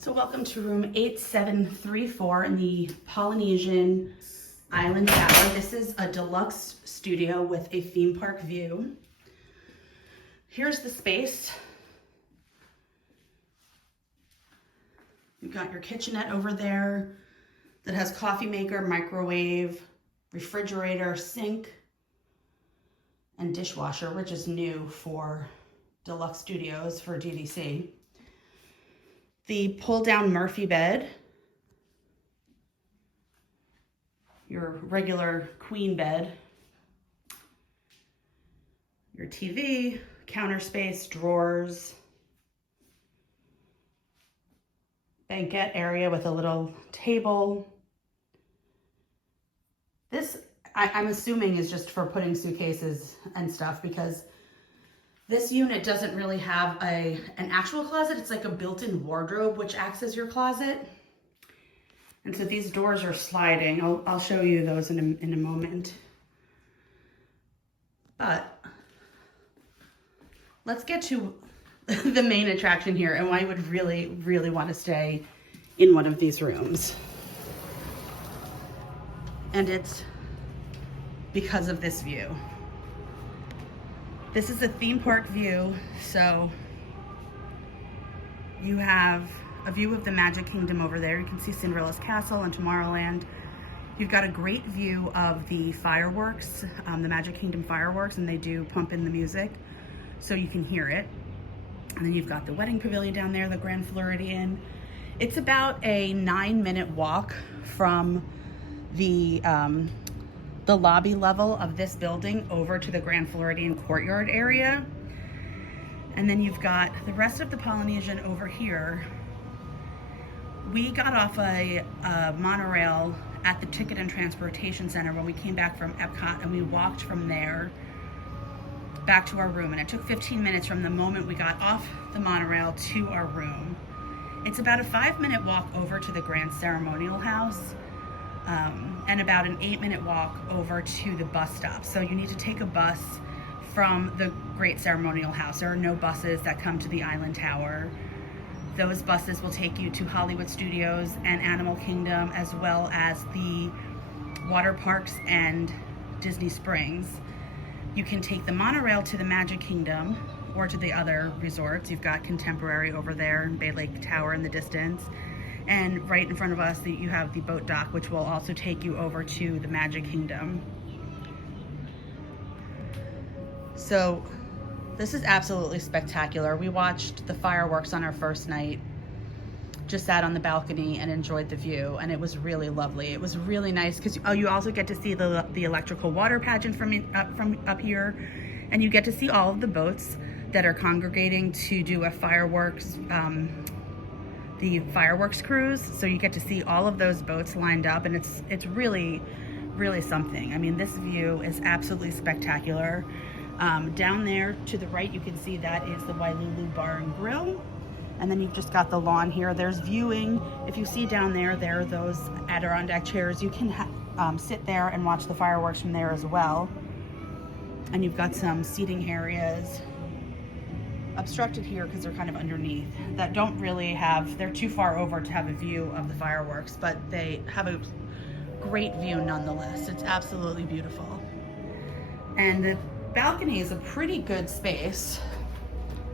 So welcome to room 8734 in the Polynesian Island Tower. This is a deluxe studio with a theme park view. Here's the space. You've got your kitchenette over there that has coffee maker, microwave, refrigerator, sink, and dishwasher, which is new for deluxe studios for DVC. The pull-down Murphy bed, your regular queen bed, your TV, counter space, drawers, banquette area with a little table. This, I'm assuming, is just for putting suitcases and stuff, because this unit doesn't really have an actual closet. It's like a built-in wardrobe, which acts as your closet. And so these doors are sliding. I'll show you those in a moment. But let's get to the main attraction here and why you would really, really want to stay in one of these rooms. And it's because of this view. This is a theme park view, so you have a view of the Magic Kingdom over there. You can see Cinderella's Castle and Tomorrowland. You've got a great view of the fireworks, the Magic Kingdom fireworks, and they do pump in the music, so you can hear it. And then you've got the wedding pavilion down there, the Grand Floridian. It's about a 9-minute walk from the lobby level of this building over to the Grand Floridian courtyard area. And then you've got the rest of the Polynesian over here. We got off a monorail at the Ticket and Transportation Center when we came back from Epcot, and we walked from there back to our room. And it took 15 minutes from the moment we got off the monorail to our room. It's about a 5-minute walk over to the Grand Ceremonial House. And about an 8-minute walk over to the bus stop. So you need to take a bus from the Great Ceremonial House. There are no buses that come to the Island Tower. Those buses will take you to Hollywood Studios and Animal Kingdom, as well as the water parks and Disney Springs. You can take the monorail to the Magic Kingdom or to the other resorts. You've got Contemporary over there and Bay Lake Tower in the distance. And right in front of us, you have the boat dock, which will also take you over to the Magic Kingdom. So this is absolutely spectacular. We watched the fireworks on our first night, just sat on the balcony and enjoyed the view, and it was really lovely. It was really nice because you also get to see the electrical water pageant from up here, and you get to see all of the boats that are congregating to do a fireworks the fireworks cruise. So you get to see all of those boats lined up, and it's really, really something. I mean, this view is absolutely spectacular. Down there to the right, you can see that is the Wailulu Bar and Grill. And then you've just got the lawn here. There's viewing. If you see down there, there are those Adirondack chairs. You can sit there and watch the fireworks from there as well. And you've got some seating areas obstructed here because they're kind of underneath, that don't really have, they're too far over to have a view of the fireworks, but they have a great view nonetheless. It's absolutely beautiful. And the balcony is a pretty good space.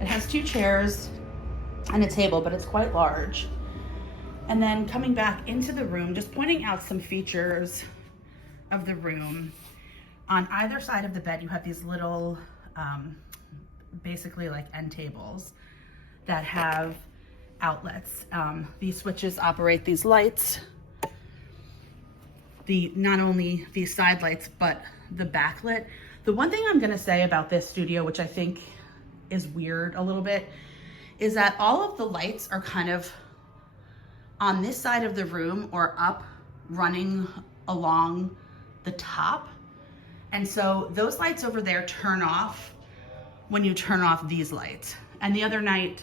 It has 2 chairs and a table, but it's quite large. And then coming back into the room, just pointing out some features of the room. On either side of the bed, you have these little basically like end tables that have outlets. These switches operate these lights, not only these side lights, but the backlit. The one thing I'm gonna say about this studio, which I think is weird a little bit, is that all of the lights are kind of on this side of the room or up, running along the top. And so those lights over there turn off when you turn off these lights. And the other night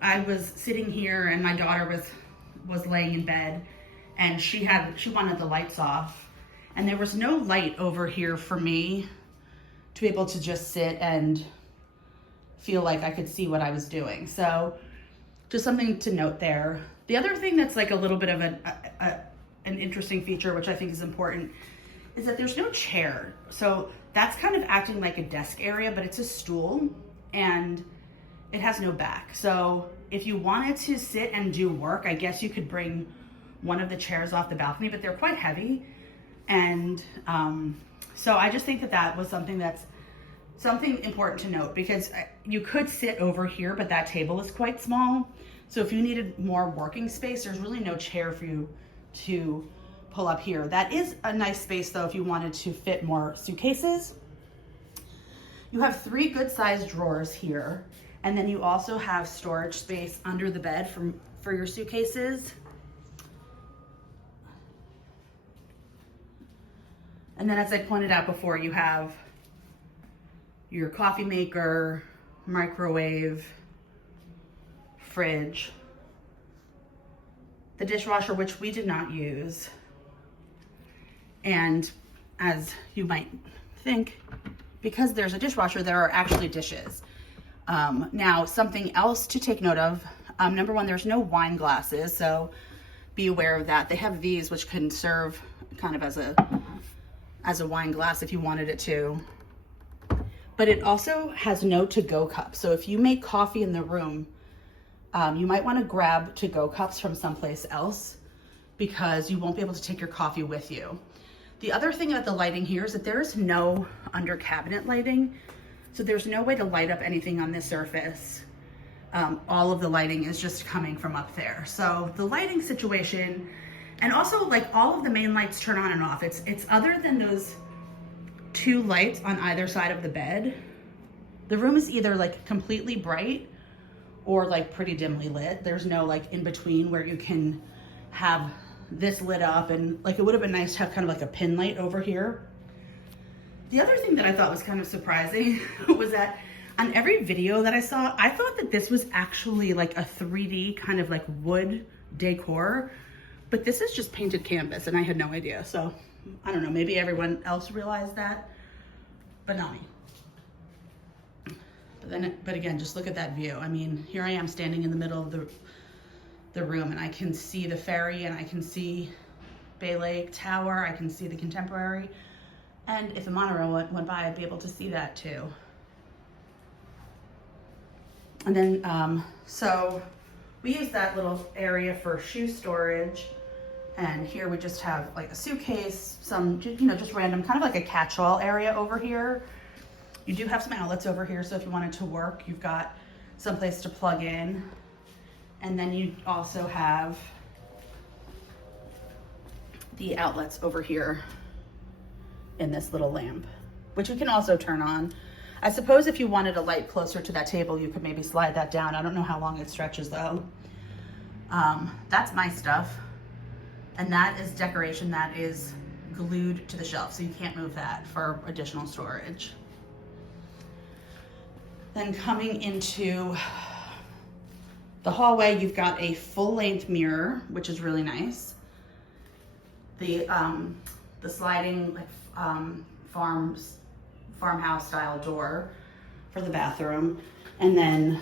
I was sitting here and my daughter was laying in bed, and she wanted the lights off, and there was no light over here for me to be able to just sit and feel like I could see what I was doing. So just something to note there. The other thing that's like a little bit of an interesting feature, which I think is important, is that there's no chair. So that's kind of acting like a desk area, but it's a stool and it has no back. So if you wanted to sit and do work, I guess you could bring one of the chairs off the balcony, but they're quite heavy. And so I just think that that was something important to note, because you could sit over here, but that table is quite small. So if you needed more working space, there's really no chair for you to pull up here. That is a nice space though if you wanted to fit more suitcases. You have 3 good sized drawers here, and then you also have storage space under the bed for your suitcases. And then, as I pointed out before, you have your coffee maker, microwave, fridge, the dishwasher, which we did not use. And as you might think, because there's a dishwasher, there are actually dishes. Now, something else to take note of, number one, there's no wine glasses, so be aware of that. They have these, which can serve kind of as a wine glass if you wanted it to. But it also has no to-go cups. So if you make coffee in the room, you might want to grab to-go cups from someplace else, because you won't be able to take your coffee with you. The other thing about the lighting here is that there is no under cabinet lighting. So there's no way to light up anything on this surface. All of the lighting is just coming from up there. So the lighting situation, and also like all of the main lights turn on and off. It's other than those 2 lights on either side of the bed, the room is either like completely bright or like pretty dimly lit. There's no like in between where you can have this lit up, and like it would have been nice to have kind of like a pin light over here. The other thing that I thought was kind of surprising was that on every video that I saw, I thought that this was actually like a 3D kind of like wood decor, but this is just painted canvas, and I had no idea. So I don't know, maybe everyone else realized that, but not me. But again, just look at that view. I mean, here I am standing in the middle of the room, and I can see the ferry, and I can see Bay Lake Tower, I can see the Contemporary, and if the monorail went by, I'd be able to see that too. And then, so we use that little area for shoe storage, and here we just have like a suitcase, some, you know, just random, kind of like a catch-all area over here. You do have some outlets over here, so if you wanted to work, you've got someplace to plug in. And then you also have the outlets over here in this little lamp, which you can also turn on. I suppose if you wanted a light closer to that table, you could maybe slide that down. I don't know how long it stretches though. That's my stuff. And that is decoration that is glued to the shelf, so you can't move that for additional storage. Then coming into the hallway, you've got a full-length mirror, which is really nice. The sliding like farmhouse style door for the bathroom, and then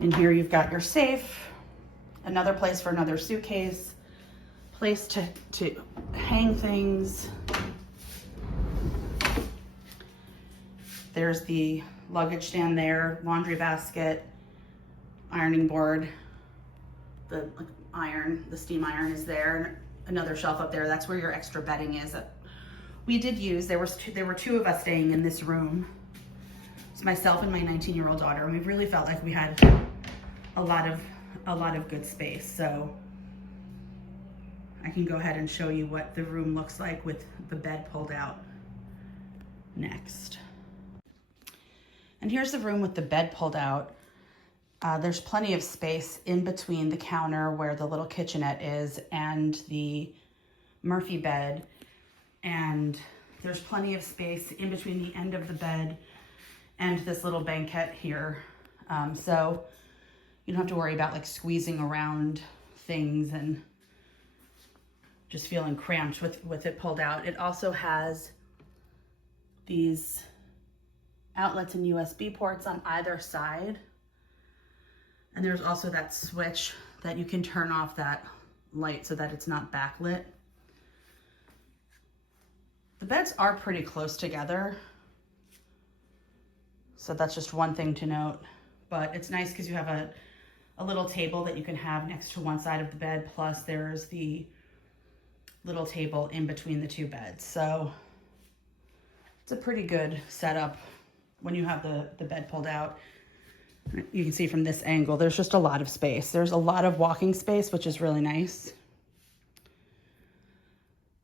in here you've got your safe, another place for another suitcase, place to hang things. There's the luggage stand there, laundry basket, ironing board, the steam iron is there, another shelf up there. That's where your extra bedding is. We did use, there were 2 of us staying in this room. It's myself and my 19-year-old daughter, and we really felt like we had a lot of good space. So I can go ahead and show you what the room looks like with the bed pulled out next. And here's the room with the bed pulled out. There's plenty of space in between the counter where the little kitchenette is and the Murphy bed. And there's plenty of space in between the end of the bed and this little banquette here. So you don't have to worry about like squeezing around things and just feeling cramped with it pulled out. It also has these outlets and USB ports on either side. And there's also that switch that you can turn off that light so that it's not backlit. The beds are pretty close together, so that's just one thing to note. But it's nice because you have a little table that you can have next to one side of the bed, plus there's the little table in between the two beds. So it's a pretty good setup when you have the bed pulled out. You can see from this angle, there's just a lot of space. There's a lot of walking space, which is really nice.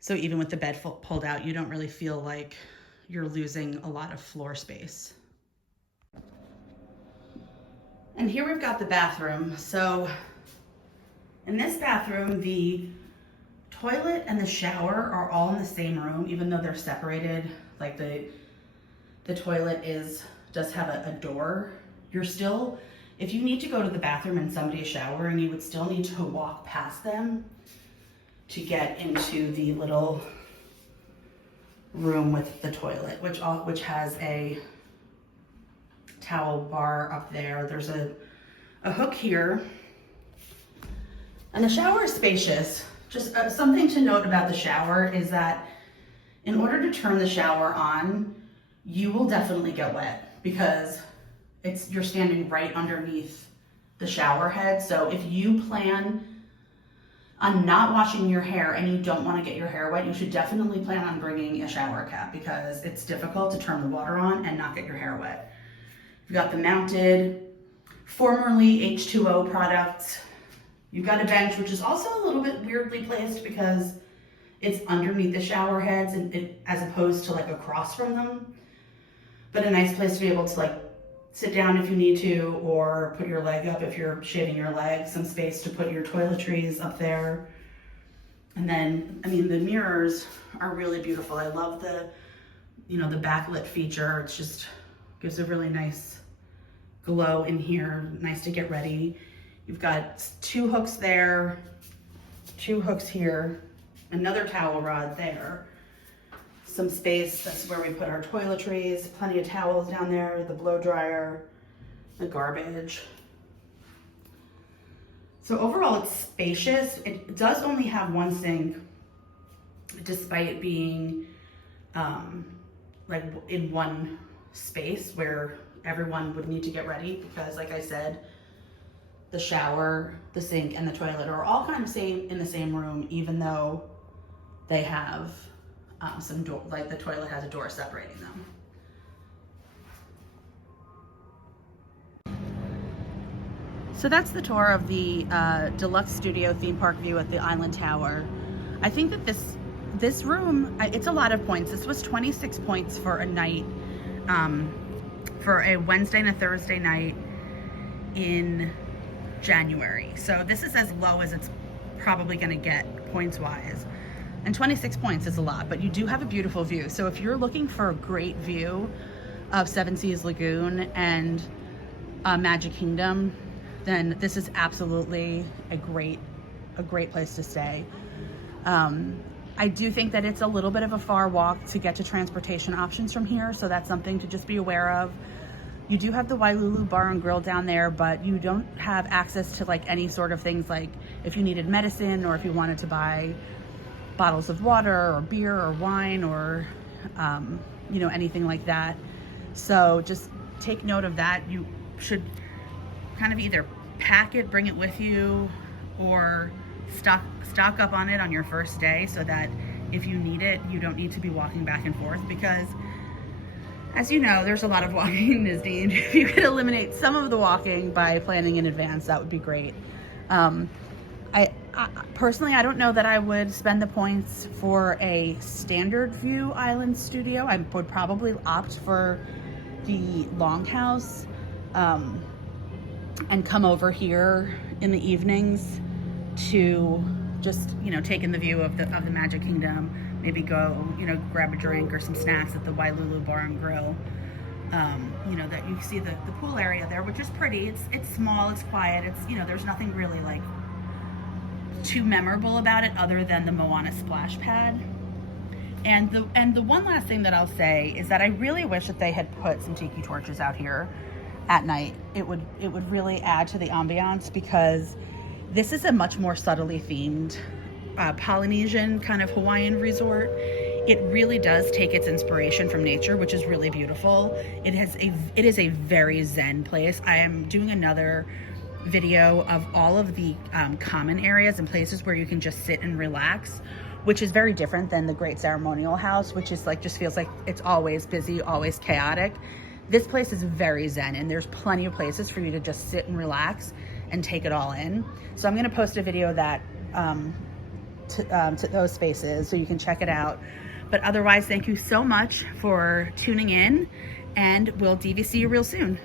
So even with the bed pulled out, you don't really feel like you're losing a lot of floor space. And here we've got the bathroom. So in this bathroom, the toilet and the shower are all in the same room, even though they're separated. Like the toilet does have a door. You're still, if you need to go to the bathroom and somebody's showering, you would still need to walk past them to get into the little room with the toilet, which has a towel bar up there. There's a hook here, and the shower is spacious. Just something to note about the shower is that in order to turn the shower on, you will definitely get wet because you're standing right underneath the shower head. So if you plan on not washing your hair and you don't want to get your hair wet, you should definitely plan on bringing a shower cap because it's difficult to turn the water on and not get your hair wet. You've got the mounted, formerly H2O products. You've got a bench, which is also a little bit weirdly placed because it's underneath the shower heads and as opposed to like across from them. But a nice place to be able to like sit down if you need to, or put your leg up if you're shaving your leg, some space to put your toiletries up there. And then, I mean, the mirrors are really beautiful. I love the backlit feature. It's just gives a really nice glow in here, nice to get ready. You've got 2 hooks there, 2 hooks here, another towel rod there. Some space, that's where we put our toiletries, plenty of towels down there, the blow dryer, the garbage. So overall it's spacious. It does only have one sink, despite it being like in one space where everyone would need to get ready because like I said, the shower, the sink, and the toilet are all kind of in the same room, even though they have some door, like the toilet has a door separating them. So that's the tour of the Deluxe Studio theme park view at the Island Tower. I think that this room, it's a lot of points. This was 26 points for a night, for a Wednesday and a Thursday night in January. So this is as low as it's probably gonna get points wise. And 26 points is a lot, but you do have a beautiful view. So if you're looking for a great view of Seven Seas Lagoon and Magic Kingdom, then this is absolutely a great place to stay. I do think that it's a little bit of a far walk to get to transportation options from here, so that's something to just be aware of. You do have the Wailulu Bar and Grill down there, but you don't have access to like any sort of things like if you needed medicine or if you wanted to buy bottles of water or beer or wine or anything like that. So just take note of that. You should kind of either pack it, bring it with you, or stock up on it on your first day so that if you need it, you don't need to be walking back and forth, because as you know, there's a lot of walking in Disney, and if you could eliminate some of the walking by planning in advance, that would be great. Personally, I don't know that I would spend the points for a standard view island studio. I would probably opt for the longhouse and come over here in the evenings to just, take in the view of the Magic Kingdom, maybe go, grab a drink or some snacks at the Wailulu Bar and Grill. That you see the pool area there, which is pretty. It's small, it's quiet, there's nothing really like too memorable about it other than the Moana splash pad. And the one last thing that I'll say is that I really wish that they had put some tiki torches out here. at night. It would really add to the ambiance, because this is a much more subtly themed Polynesian kind of Hawaiian resort. It really does take its inspiration from nature, which is really beautiful. It is a very zen place. I am doing another video of all of the common areas and places where you can just sit and relax, which is very different than the Great Ceremonial House, which is like, just feels like it's always busy, always chaotic. This place is very zen, and there's plenty of places for you to just sit and relax and take it all in. So I'm gonna post a video of that to those spaces so you can check it out. But otherwise, thank you so much for tuning in, and we'll DVC you real soon.